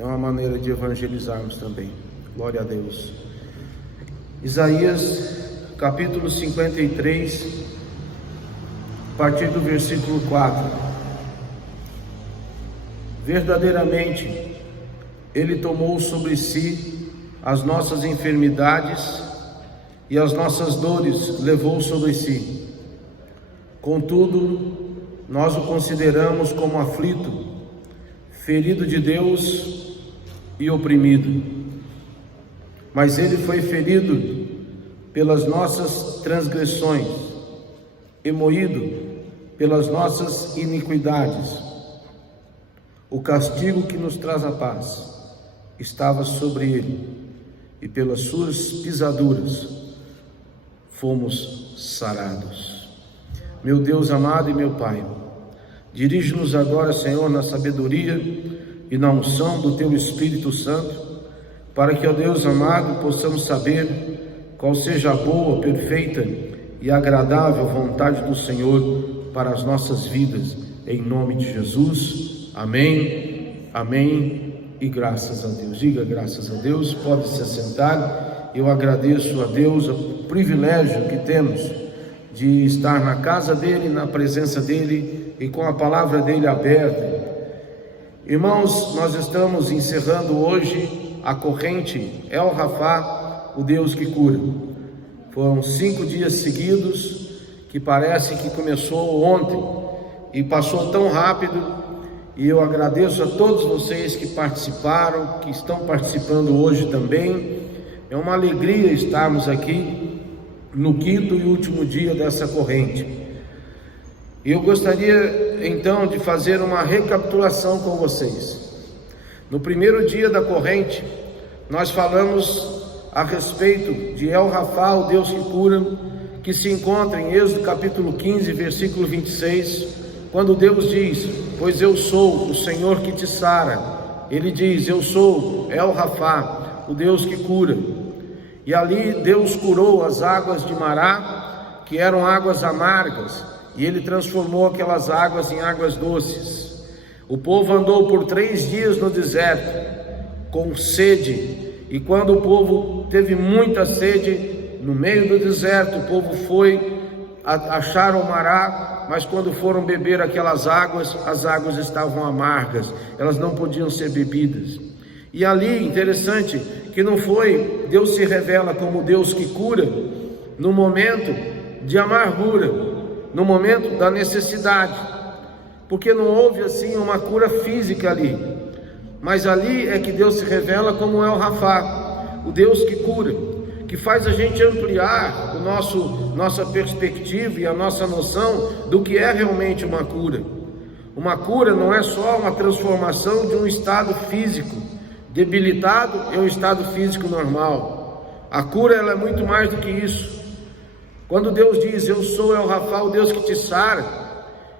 é uma maneira de evangelizarmos também. Glória a Deus. Isaías, capítulo 53, a partir do versículo 4. Verdadeiramente, Ele tomou sobre si as nossas enfermidades e as nossas dores levou sobre si. Contudo, nós o consideramos como aflito, ferido de Deus e oprimido. Mas Ele foi ferido pelas nossas transgressões e moído pelas nossas iniquidades. O castigo que nos traz a paz estava sobre Ele, e pelas suas pisaduras fomos sarados. Meu Deus amado e meu Pai, dirige-nos agora, Senhor, na sabedoria e na unção do Teu Espírito Santo, para que, ó Deus amado, possamos saber qual seja a boa, perfeita e agradável vontade do Senhor para as nossas vidas, em nome de Jesus. Amém, amém e graças a Deus. Diga graças a Deus, pode se assentar. Eu agradeço a Deus o privilégio que temos de estar na casa dEle, na presença dEle e com a palavra dEle aberta. Irmãos, nós estamos encerrando hoje a corrente El Rafá, o Deus que cura. Foram 5 dias seguidos, que parece que começou ontem e passou tão rápido, e eu agradeço a todos vocês que participaram, que estão participando hoje também. É uma alegria estarmos aqui no 5º e último dia dessa corrente. E eu gostaria então de fazer uma recapitulação com vocês. No primeiro dia da corrente, nós falamos a respeito de El Rafá, o Deus que cura, que se encontra em Êxodo capítulo 15, versículo 26, quando Deus diz: pois eu sou o Senhor que te sara. Ele diz: eu sou El Rafá, o Deus que cura. E ali Deus curou as águas de Mará, que eram águas amargas, e Ele transformou aquelas águas em águas doces. O povo andou por 3 dias no deserto, com sede, e quando o povo teve muita sede, no meio do deserto, o povo foi, acharam Mará, mas quando foram beber aquelas águas, as águas estavam amargas, elas não podiam ser bebidas. E ali, interessante, que não foi, Deus se revela como Deus que cura, no momento de amargura, no momento da necessidade, porque não houve assim uma cura física ali, mas ali é que Deus se revela como El Rafá, o Deus que cura, que faz a gente ampliar nossa perspectiva e a nossa noção do que é realmente uma cura. Uma cura não é só uma transformação de um estado físico debilitado em um estado físico normal. A cura, ela é muito mais do que isso. Quando Deus diz: eu sou El Rafá, o Deus que te sara,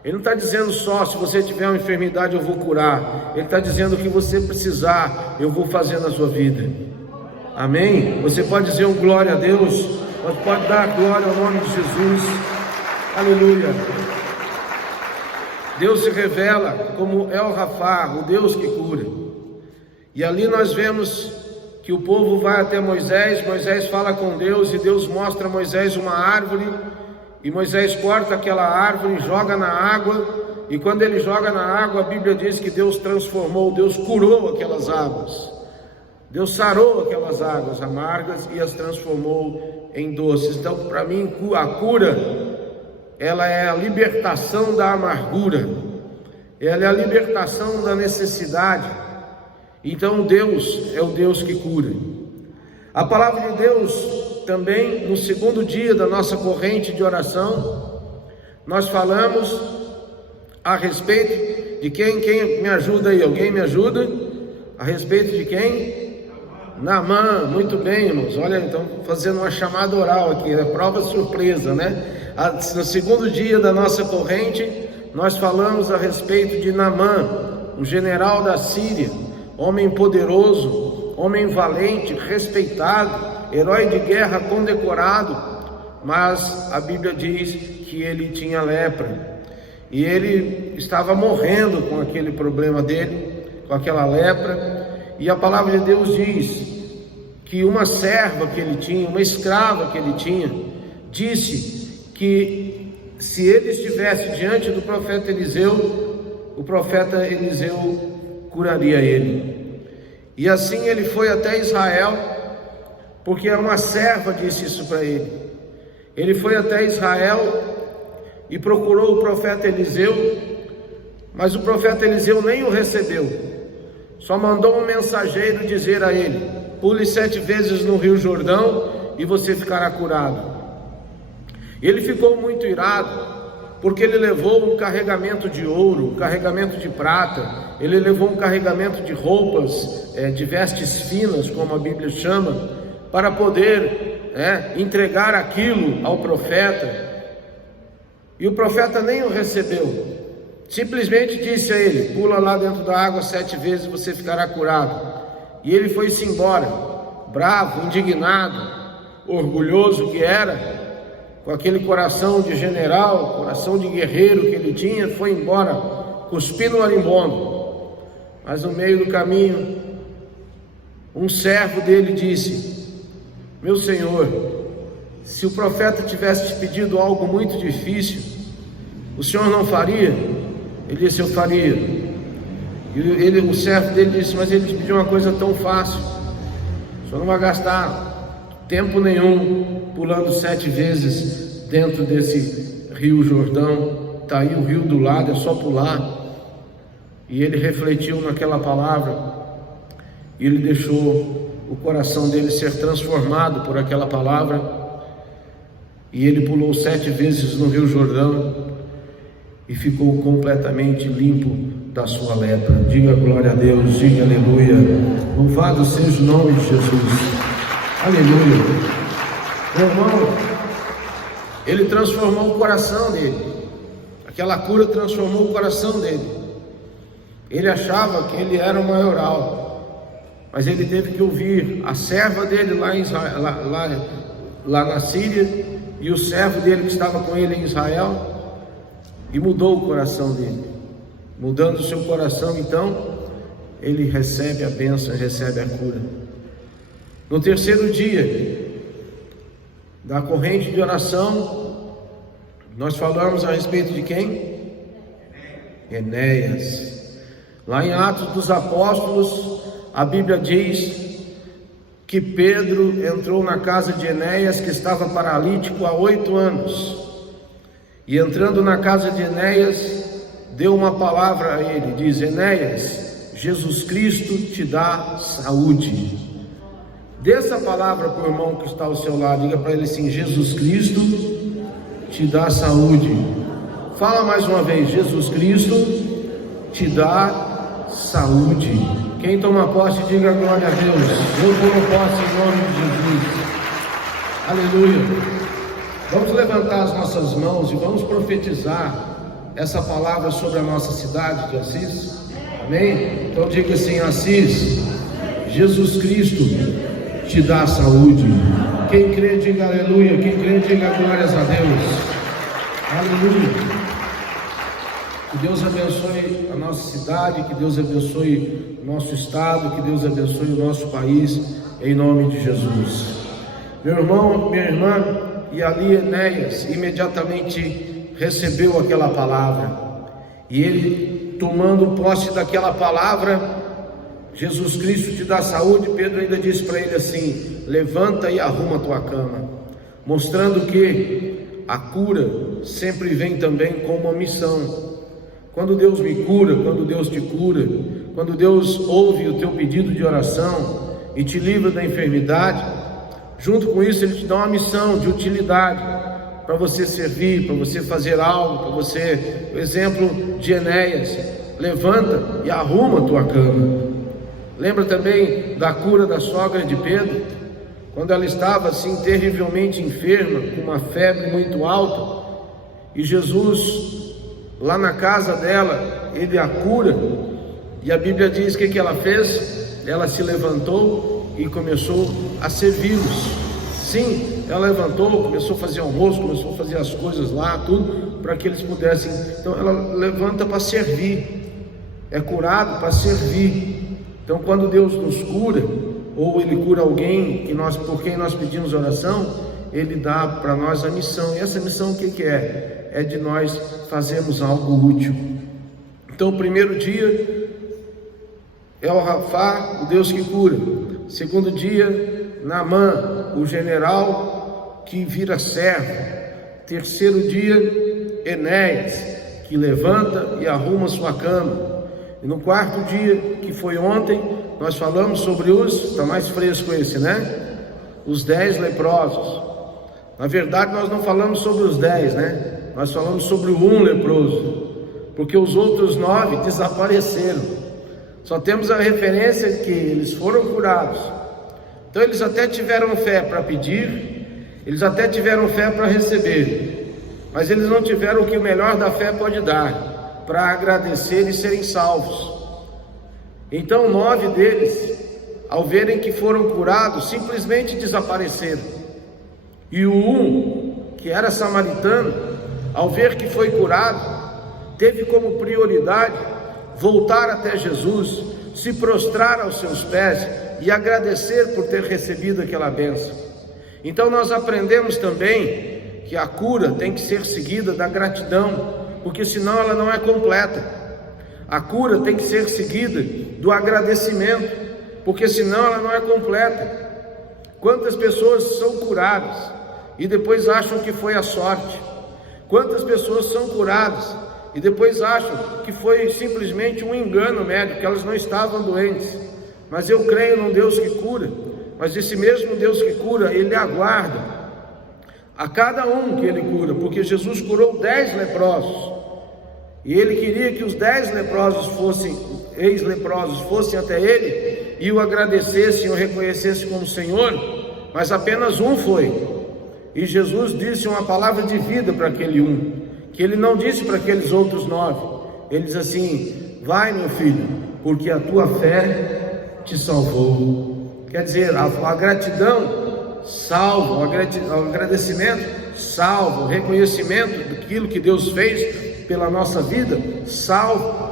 Ele não está dizendo só: se você tiver uma enfermidade eu vou curar. Ele está dizendo: o que você precisar eu vou fazer na sua vida. Amém? Você pode dizer um glória a Deus, pode dar glória ao nome de Jesus. Aleluia. Deus se revela como El Rafá, o Deus que cura. E ali nós vemos que o povo vai até Moisés, Moisés fala com Deus, e Deus mostra a Moisés uma árvore, e Moisés corta aquela árvore, joga na água, e quando ele joga na água, a Bíblia diz que Deus transformou, Deus curou aquelas águas, Deus sarou aquelas águas amargas e as transformou em doces. Então, para mim, a cura, ela é a libertação da amargura, ela é a libertação da necessidade. Então Deus é o Deus que cura. A palavra de Deus também, no 2º dia da nossa corrente de oração, nós falamos a respeito de quem me ajuda aí? Alguém me ajuda? A respeito de quem? Naamã. Muito bem, irmãos. Olha, então fazendo uma chamada oral aqui, é prova surpresa, né? No 2º dia da nossa corrente, nós falamos a respeito de Naamã, o general da Síria, homem poderoso, homem valente, respeitado, herói de guerra condecorado, mas a Bíblia diz que ele tinha lepra, e ele estava morrendo com aquele problema dele, com aquela lepra, E a palavra de Deus diz que uma serva que ele tinha, uma escrava que ele tinha, disse que se ele estivesse diante do profeta Eliseu, o profeta Eliseu curaria ele. E assim ele foi até Israel, porque uma serva disse isso para ele. Ele foi até Israel e procurou o profeta Eliseu, mas o profeta Eliseu nem o recebeu. Só mandou um mensageiro dizer a ele: pule 7 vezes no Rio Jordão e você ficará curado. Ele ficou muito irado, porque ele levou um carregamento de ouro, um carregamento de prata, ele levou um carregamento de roupas, de vestes finas, como a Bíblia chama, para poder entregar aquilo ao profeta. E o profeta nem o recebeu. Simplesmente disse a ele: pula lá dentro da água 7 vezes e você ficará curado. E ele foi-se embora, bravo, indignado, orgulhoso que era, com aquele coração de general, coração de guerreiro que ele tinha, foi embora, cuspindo o marimbondo. Mas no meio do caminho, um servo dele disse: meu senhor, se o profeta tivesse te pedido algo muito difícil, o senhor não faria? Ele disse: eu faria. E o servo dele disse: mas ele te pediu uma coisa tão fácil, o senhor não vai gastar tempo nenhum pulando 7 vezes dentro desse Rio Jordão, está aí o rio do lado, é só pular. E ele refletiu naquela palavra, e ele deixou o coração dele ser transformado por aquela palavra, e ele pulou 7 vezes no Rio Jordão e ficou completamente limpo da sua lepra. Diga glória a Deus, diga aleluia. Louvado seja o nome de Jesus. Aleluia. Meu irmão, ele transformou o coração dele. Aquela cura transformou o coração dele. Ele achava que ele era o maioral, mas ele teve que ouvir a serva dele lá em Israel, lá na Síria, e o servo dele que estava com ele em Israel, e mudou o coração dele. Mudando o seu coração, então, ele recebe a bênção, recebe a cura. No 3º dia da corrente de oração, nós falamos a respeito de quem? Enéas. Lá em Atos dos Apóstolos, a Bíblia diz que Pedro entrou na casa de Enéas, que estava paralítico há 8 anos. E entrando na casa de Enéas, deu uma palavra a ele, diz: Enéas, Jesus Cristo te dá saúde. Dê essa palavra para o irmão que está ao seu lado, diga para ele assim: Jesus Cristo te dá saúde. Fala mais uma vez: Jesus Cristo te dá saúde. Quem toma posse, diga glória a Deus. Eu tomo posse em nome de Jesus. Aleluia. Vamos levantar as nossas mãos e vamos profetizar essa palavra sobre a nossa cidade de Assis. Amém? Então diga assim: Assis, Jesus Cristo te dá saúde. Quem crê, diga aleluia. Quem crê, diga glórias a Deus. Aleluia. Que Deus abençoe a nossa cidade, que Deus abençoe o nosso estado, que Deus abençoe o nosso país, em nome de Jesus. Meu irmão, minha irmã, e ali Enéas imediatamente recebeu aquela palavra, e ele, tomando posse daquela palavra, Jesus Cristo te dá saúde. Pedro ainda disse para ele assim: levanta e arruma a tua cama, mostrando que a cura sempre vem também com uma missão. Quando Deus me cura, quando Deus te cura, quando Deus ouve o teu pedido de oração e te livra da enfermidade, junto com isso Ele te dá uma missão de utilidade, para você servir, para você fazer algo, para você, o exemplo de Enéas: levanta e arruma a tua cama. Lembra também da cura da sogra de Pedro, quando ela estava assim terrivelmente enferma, com uma febre muito alta, e Jesus, lá na casa dela, Ele a cura, e a Bíblia diz que ela fez? Ela se levantou e começou a servi-los. Sim, ela levantou, começou a fazer almoço, começou a fazer as coisas lá, tudo, para que eles pudessem. Então ela levanta para servir, é curado para servir. Então, quando Deus nos cura, ou Ele cura alguém por quem nós pedimos oração, Ele dá para nós a missão. E essa missão o que é? É de nós fazermos algo útil. Então, o primeiro dia é o Rafá, o Deus que cura. Segundo dia, Naamã, o general que vira servo. Terceiro dia, Enéas, que levanta e arruma sua cama. E no quarto dia, que foi ontem, nós falamos sobre está mais fresco esse, né? Os 10 leprosos. Na verdade, nós não falamos sobre os 10, né? Nós falamos sobre o 1 leproso, porque os outros 9 desapareceram. Só temos a referência de que eles foram curados. Então eles até tiveram fé para pedir, eles até tiveram fé para receber, mas eles não tiveram o que o melhor da fé pode dar, para agradecer e serem salvos. Então 9 deles, ao verem que foram curados, simplesmente desapareceram. E o 1, que era samaritano, ao ver que foi curado, teve como prioridade voltar até Jesus, se prostrar aos seus pés e agradecer por ter recebido aquela bênção. Então nós aprendemos também que a cura tem que ser seguida da gratidão, porque senão ela não é completa. A cura tem que ser seguida do agradecimento, porque senão ela não é completa. Quantas pessoas são curadas e depois acham que foi a sorte? Quantas pessoas são curadas e depois acham que foi simplesmente um engano médico, que elas não estavam doentes? Mas eu creio num Deus que cura, mas esse mesmo Deus que cura, Ele aguarda a cada um que Ele cura, porque Jesus curou 10 leprosos, e Ele queria que os 10 ex-leprosos fossem até Ele, e o agradecessem, o reconhecessem como Senhor, mas apenas um foi. E Jesus disse uma palavra de vida para aquele um, que Ele não disse para aqueles outros 9. Ele diz assim: vai, meu filho, porque a tua fé te salvou. Quer dizer, a gratidão salva, o agradecimento salva, o reconhecimento daquilo que Deus fez pela nossa vida salva.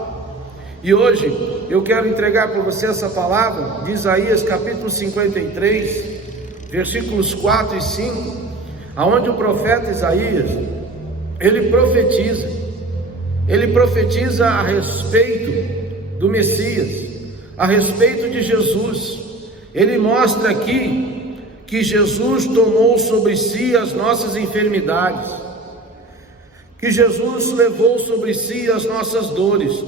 E hoje eu quero entregar para você essa palavra de Isaías capítulo 53, versículos 4 e 5, aonde o profeta Isaías, ele profetiza a respeito do Messias, a respeito de Jesus. Ele mostra aqui que Jesus tomou sobre si as nossas enfermidades, que Jesus levou sobre si as nossas dores.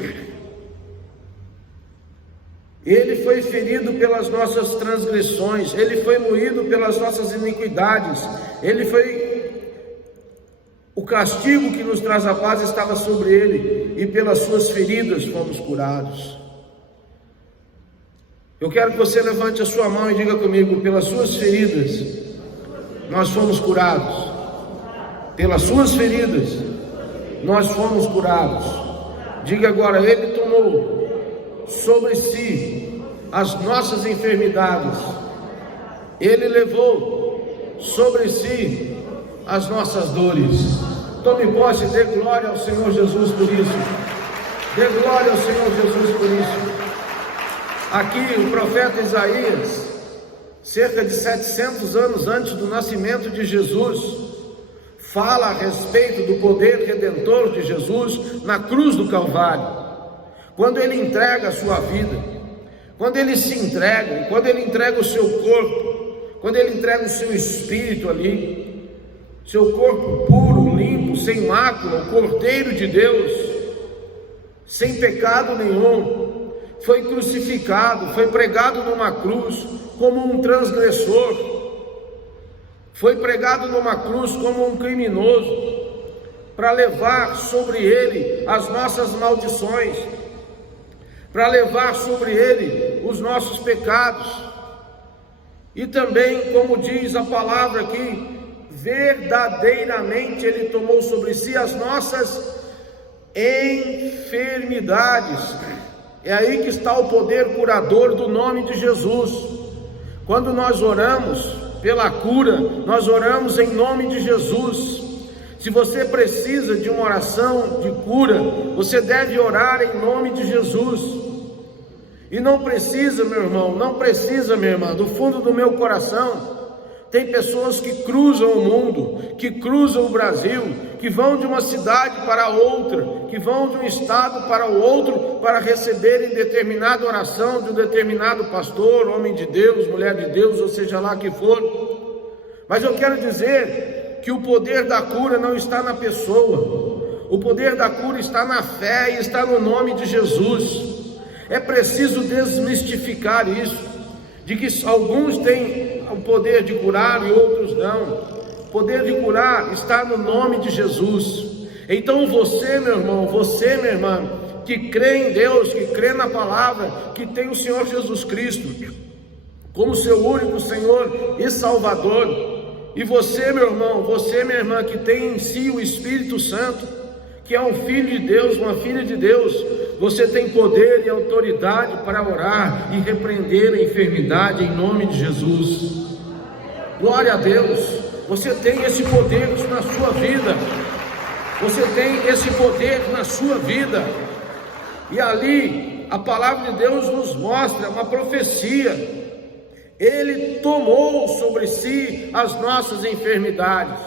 Ele foi ferido pelas nossas transgressões, Ele foi moído pelas nossas iniquidades, o castigo que nos traz a paz estava sobre Ele, e pelas suas feridas fomos curados. Eu quero que você levante a sua mão e diga comigo: pelas suas feridas nós fomos curados. Pelas suas feridas nós fomos curados. Diga agora: Ele tomou sobre si as nossas enfermidades, Ele levou sobre si as nossas dores. Tome posse, dê glória ao Senhor Jesus por isso. Dê glória ao Senhor Jesus por isso. Aqui o profeta Isaías, cerca de 700 anos antes do nascimento de Jesus, fala a respeito do poder redentor de Jesus na cruz do Calvário. Quando Ele entrega a sua vida, quando Ele se entrega, quando Ele entrega o seu corpo, quando Ele entrega o seu espírito ali, seu corpo puro, limpo, sem mácula, o Cordeiro de Deus, sem pecado nenhum, foi crucificado, foi pregado numa cruz como um transgressor, foi pregado numa cruz como um criminoso, para levar sobre Ele as nossas maldições, para levar sobre Ele os nossos pecados. E também, como diz a palavra aqui, verdadeiramente Ele tomou sobre si as nossas enfermidades. É aí que está o poder curador do nome de Jesus. Quando nós oramos pela cura, nós oramos em nome de Jesus. Se você precisa de uma oração de cura, você deve orar em nome de Jesus. E não precisa, meu irmão, não precisa, minha irmã, do fundo do meu coração, tem pessoas que cruzam o mundo, que cruzam o Brasil, que vão de uma cidade para outra, que vão de um estado para o outro, para receberem determinada oração de um determinado pastor, homem de Deus, mulher de Deus, ou seja lá que for. Mas eu quero dizer que o poder da cura não está na pessoa, o poder da cura está na fé e está no nome de Jesus. É preciso desmistificar isso, de que alguns têm o poder de curar e outros não. O poder de curar está no nome de Jesus. Então você, meu irmão, você, minha irmã, que crê em Deus, que crê na palavra, que tem o Senhor Jesus Cristo como seu único Senhor e Salvador, e você, meu irmão, você, minha irmã, que tem em si o Espírito Santo, que é um filho de Deus, uma filha de Deus, você tem poder e autoridade para orar e repreender a enfermidade em nome de Jesus. Glória a Deus. Você tem esse poder na sua vida. Você tem esse poder na sua vida. E ali a palavra de Deus nos mostra uma profecia. Ele tomou sobre si as nossas enfermidades.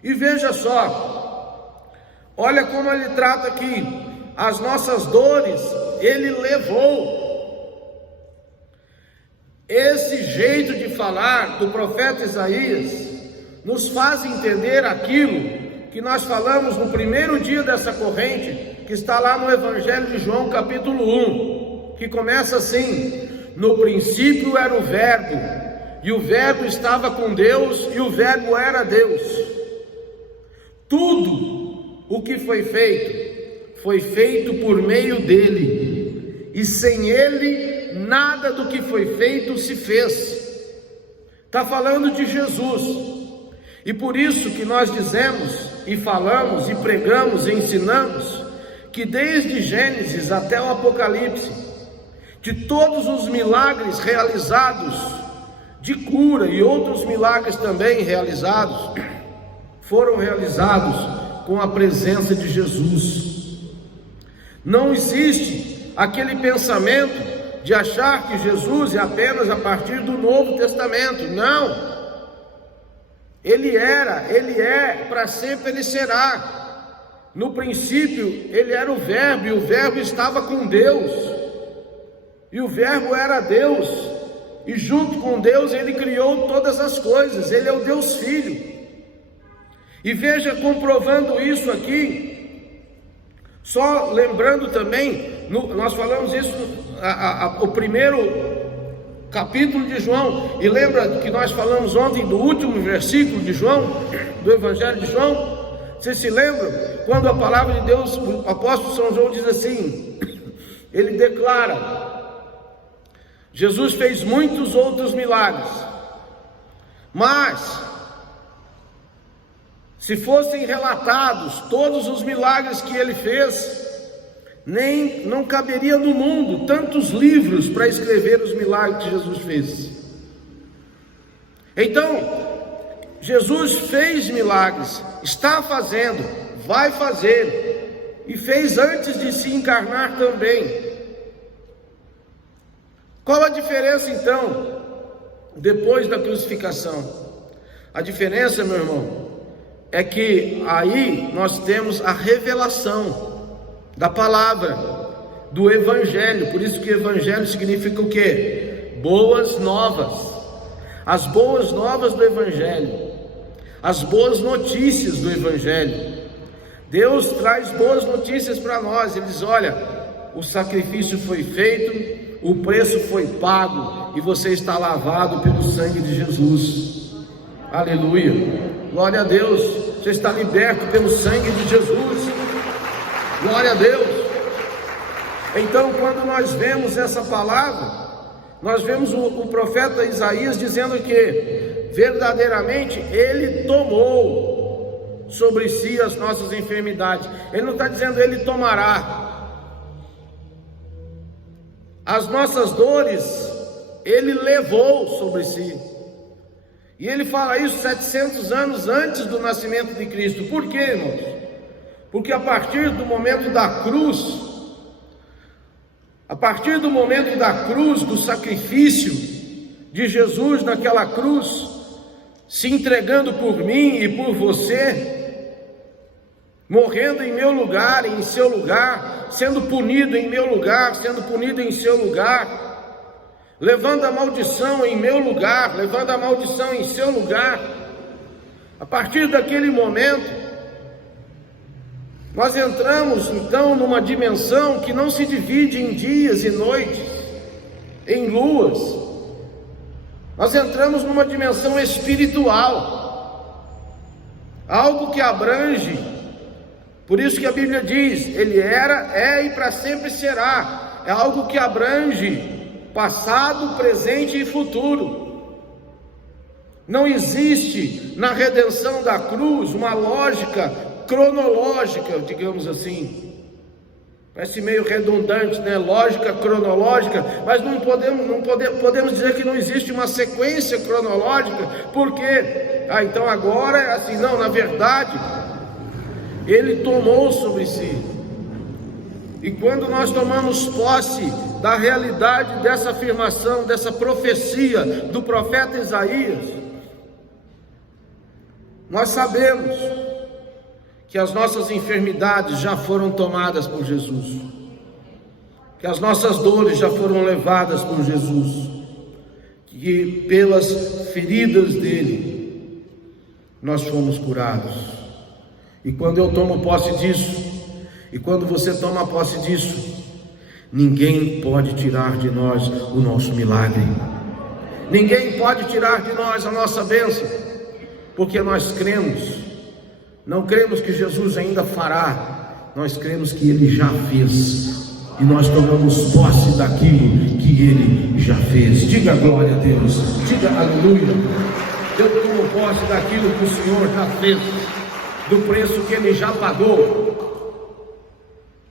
E veja só, olha como ele trata aqui. As nossas dores ele levou. Esse jeito de falar do profeta Isaías nos faz entender aquilo que nós falamos no primeiro dia dessa corrente, que está lá no Evangelho de João capítulo 1, que começa assim: no princípio era o Verbo, e o Verbo estava com Deus, e o Verbo era Deus. Tudo o que foi feito por meio dele, e sem ele nada do que foi feito se fez. Está falando de Jesus, e por isso que nós dizemos e falamos e pregamos e ensinamos que desde Gênesis até o Apocalipse, de todos os milagres realizados de cura e outros milagres também realizados, foram realizados com a presença de Jesus. Não existe aquele pensamento de achar que Jesus é apenas a partir do Novo Testamento. Não. Ele é, para sempre ele será. No princípio ele era o Verbo, e o Verbo estava com Deus, e o Verbo era Deus, e junto com Deus ele criou todas as coisas. Ele é o Deus Filho. E veja, comprovando isso aqui, só lembrando também, nós falamos isso, o primeiro capítulo de João, e lembra que nós falamos ontem do último versículo de João, do Evangelho de João? Vocês se lembram? Quando a palavra de Deus, o apóstolo São João diz assim, ele declara: Jesus fez muitos outros milagres, mas se fossem relatados todos os milagres que ele fez, não caberia no mundo tantos livros para escrever os milagres que Jesus fez. Então, Jesus fez milagres, está fazendo, vai fazer, e fez antes de se encarnar também. Qual a diferença então, depois da crucificação? A diferença, meu irmão, é que aí nós temos a revelação da palavra, do Evangelho. Por isso que Evangelho significa o quê? Boas novas. As boas novas do Evangelho, as boas notícias do Evangelho. Deus traz boas notícias para nós. Ele diz: olha, o sacrifício foi feito, o preço foi pago, e você está lavado pelo sangue de Jesus. Aleluia, glória a Deus. Você está liberto pelo sangue de Jesus. Glória a Deus. Então, quando nós vemos essa palavra, nós vemos o profeta Isaías dizendo que verdadeiramente ele tomou sobre si as nossas enfermidades. Ele não está dizendo ele tomará. As nossas dores ele levou sobre si. E ele fala isso 700 anos antes do nascimento de Cristo. Por quê, irmãos? Porque a partir do momento da cruz, A partir do momento da cruz, do sacrifício de Jesus naquela cruz, se entregando por mim e por você, morrendo em meu lugar, em seu lugar, sendo punido em meu lugar, sendo punido em seu lugar, levando a maldição em meu lugar, levando a maldição em seu lugar. A partir daquele momento, nós entramos então numa dimensão que não se divide em dias e noites, em luas. Nós entramos numa dimensão espiritual, algo que abrange. Por isso que a Bíblia diz, Ele era, é e para sempre será. É algo que abrange passado, presente e futuro. Não existe na redenção da cruz uma lógica cronológica, digamos assim. Parece meio redundante, né? Lógica cronológica, mas não podemos dizer que não existe uma sequência cronológica. Por quê? Então agora é assim. Não, na verdade, Ele tomou sobre si. E quando nós tomamos posse da realidade dessa afirmação, dessa profecia do profeta Isaías, nós sabemos que as nossas enfermidades já foram tomadas por Jesus, que as nossas dores já foram levadas por Jesus, que pelas feridas dele nós fomos curados. E quando eu tomo posse disso, e quando você toma posse disso, ninguém pode tirar de nós o nosso milagre, ninguém pode tirar de nós a nossa bênção, porque nós cremos. Não cremos que Jesus ainda fará, nós cremos que Ele já fez, e nós tomamos posse daquilo que Ele já fez. Diga glória a Deus, diga aleluia. Eu tomo posse daquilo que o Senhor já fez, do preço que Ele já pagou,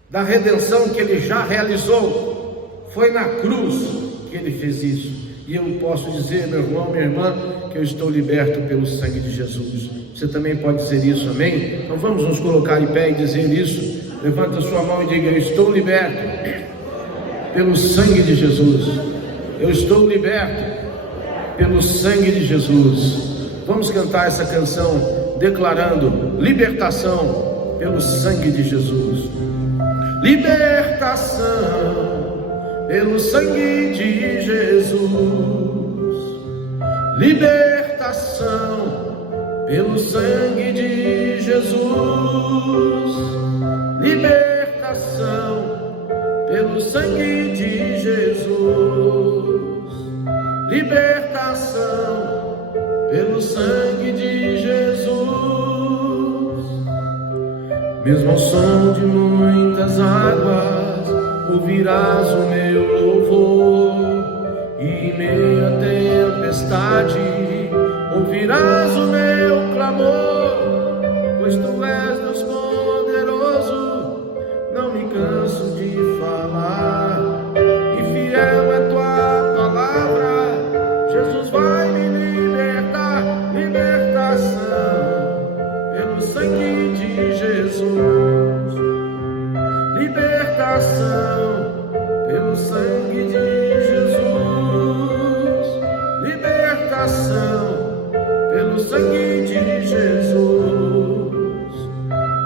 da redenção que Ele já realizou. Foi na cruz que Ele fez isso. E eu posso dizer, meu irmão, minha irmã, que eu estou liberto pelo sangue de Jesus. Você também pode dizer isso, amém? Então vamos nos colocar em pé e dizer isso. Levanta a sua mão e diga: eu estou liberto pelo sangue de Jesus. Eu estou liberto pelo sangue de Jesus. Vamos cantar essa canção declarando libertação pelo sangue de Jesus. Libertação pelo sangue de Jesus, libertação pelo sangue de Jesus, libertação pelo sangue de Jesus, libertação pelo sangue de Jesus. Mesmo ao som de muitas águas ouvirás o meu louvor, e em meio à tempestade ouvirás o meu clamor, pois tu és Deus poderoso, não me canso de falar, e fiel é tua palavra. Jesus vai me libertar, libertação pelo sangue de Jesus, libertação pelo sangue de Jesus, libertação pelo sangue de Jesus,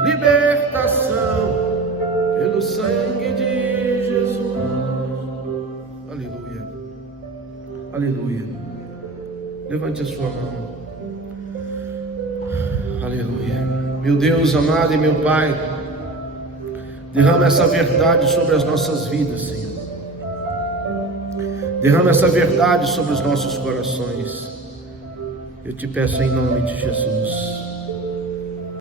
libertação pelo sangue de Jesus. Aleluia, aleluia. Levante a sua mão. Aleluia. Meu Deus amado e meu Pai, derrama essa verdade sobre as nossas vidas, Senhor. Derrama essa verdade sobre os nossos corações. Eu te peço em nome de Jesus.